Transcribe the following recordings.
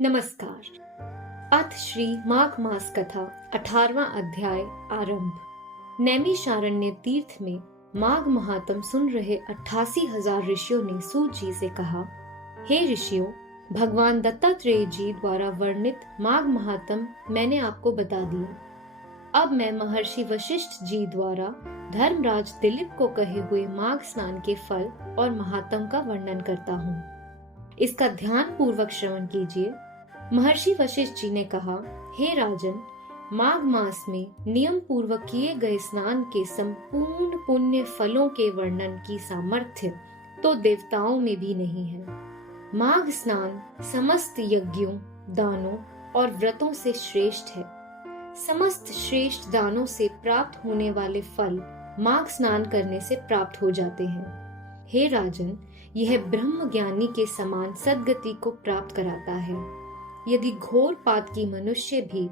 नमस्कार। अथ श्री माघ मास कथा 18वां अध्याय आरंभ। नैमिषारण्य तीर्थ में माघ महात्म सुन रहे 88,000 ऋषियों ने सूत जी से कहा, हे ऋषियों, भगवान दत्तात्रेय जी द्वारा वर्णित माघ महात्म मैंने आपको बता दिया। अब मैं महर्षि वशिष्ठ जी द्वारा धर्मराज दिलीप को कहे हुए माघ स्नान के फल और महात्म का वर्णन करता हूँ। इसका ध्यान पूर्वक श्रवण कीजिए। महर्षि वशिष्ठ जी ने कहा, हे राजन, माघ मास में नियम पूर्वक किए गए स्नान के संपूर्ण पुण्य फलों के वर्णन की सामर्थ्य तो देवताओं में भी नहीं है। माघ स्नान समस्त यज्ञों, दानों और व्रतों से श्रेष्ठ है। समस्त श्रेष्ठ दानों से प्राप्त होने वाले फल माघ स्नान करने से प्राप्त हो जाते हैं। हे राजन, यह ब्रह्म ज्ञानी के समान सद्गति को प्राप्त कराता है। यदि घोर पातकी मनुष्य भी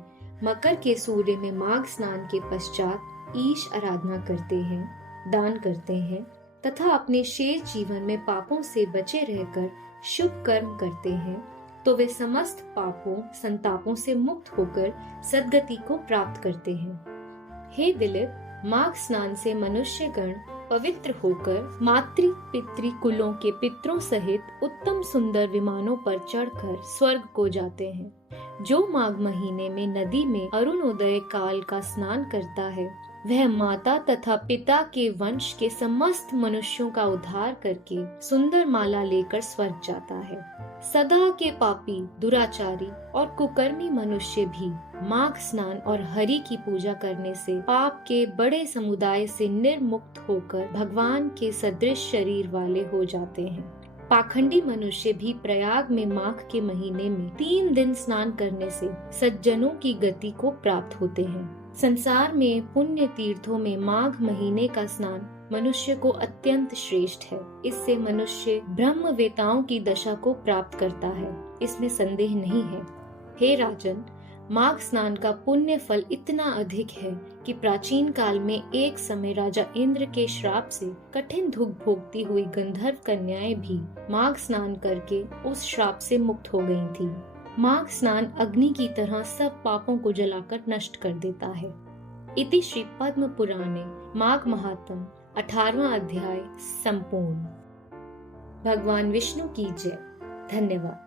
मकर के सूर्य में माघ स्नान के पश्चात ईश आराधना करते हैं, दान करते हैं तथा अपने शेष जीवन में पापों से बचे रहकर शुभ कर्म करते हैं, तो वे समस्त पापों संतापों से मुक्त होकर सद्गति को प्राप्त करते हैं। हे दिलीप, माघ स्नान से मनुष्य गण पवित्र होकर मातृ पितृ कुलों के पितरों सहित उत्तम सुंदर विमानों पर चढ़कर स्वर्ग को जाते हैं। जो माघ महीने में नदी में अरुणोदय काल का स्नान करता है, वह माता तथा पिता के वंश के समस्त मनुष्यों का उद्धार करके सुंदर माला लेकर स्वर्ग जाता है। सदा के पापी, दुराचारी और कुकर्मी मनुष्य भी माघ स्नान और हरि की पूजा करने से पाप के बड़े समुदाय से निर्मुक्त होकर भगवान के सदृश शरीर वाले हो जाते हैं। पाखंडी मनुष्य भी प्रयाग में माघ के महीने में 3 दिन स्नान करने से सज्जनों की गति को प्राप्त होते हैं। संसार में पुण्य तीर्थों में माघ महीने का स्नान मनुष्य को अत्यंत श्रेष्ठ है। इससे मनुष्य ब्रह्मवेताओं की दशा को प्राप्त करता है, इसमें संदेह नहीं है। हे राजन, माघ स्नान का पुण्य फल इतना अधिक है कि प्राचीन काल में एक समय राजा इंद्र के श्राप से कठिन दुख भोगती हुई गंधर्व कन्याएं भी माघ स्नान करके उस श्राप से मुक्त हो गई थी। माघ स्नान अग्नि की तरह सब पापों को जलाकर नष्ट कर देता है। इति श्री पद्म पुराणे माघ महात्म 18वां अध्याय संपूर्ण। भगवान विष्णु की जय। धन्यवाद।